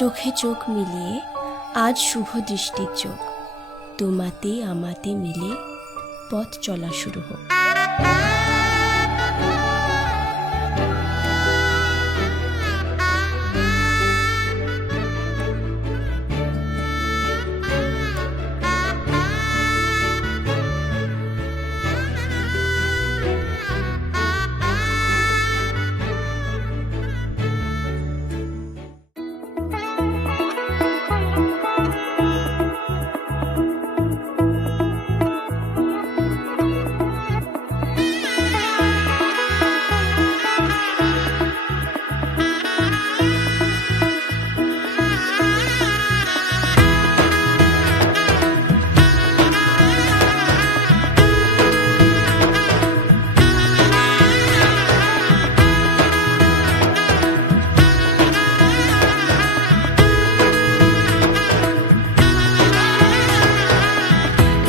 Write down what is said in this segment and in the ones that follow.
চোখে চোখ মিলিয়ে আজ শুভ দৃষ্টির চোখ, তোমাতে আমাতে মিলে পথ চলা শুরু হোক।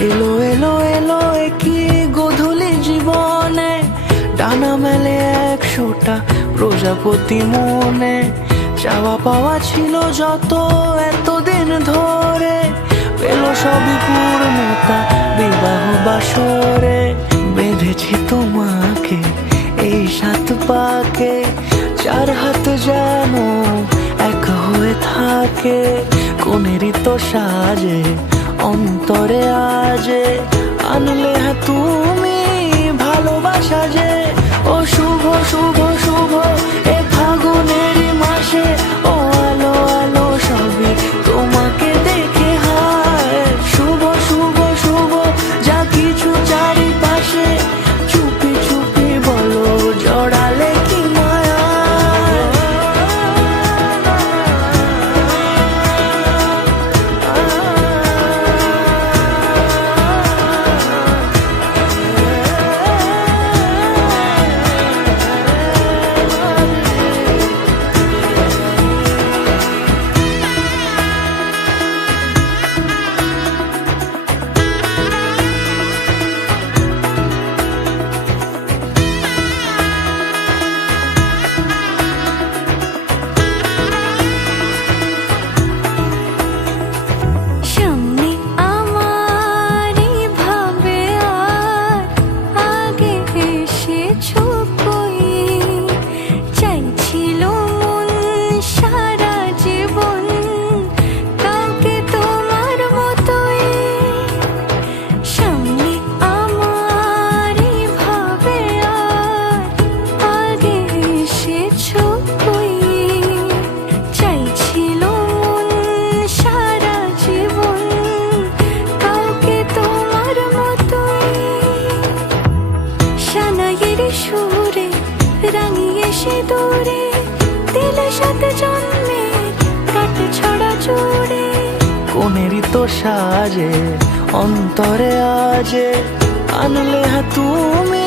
এলো এলো এলো কি গোধূলি জীবনে, ডানা মেলে 100টা প্রজাপতি মনে। চাওয়া পাওয়া ছিল যত এতদিন ধরে, পেলো সবই পূর্ণতা বিবাহ বাসরে। বেঁধেছি তোমাকে এই 7 পাকে, 4 হাত যেন এক হয়ে থাকে। কোনেরই তো সাজে অন্তরে আজে, আনলে হ্যাঁ তুমি ভালোবাসা যে। ও শুভ শুভ শুভ এ ফাগুনেরই মাসে, ও আলো আলো সবই তোমাকে দেখে হায়। শুভ শুভ শুভ যা কিছু চারিপাশে, চুপি চুপি বলো জড়ালে কি মায়া। সুরে রাঙিয়ে সে দূরে, দিলে 7 জন্মে কাট ছড়া জোড়ে। কোনেরই তো সাজে অন্তরে আজে, আনলে হ্যাঁ তুমি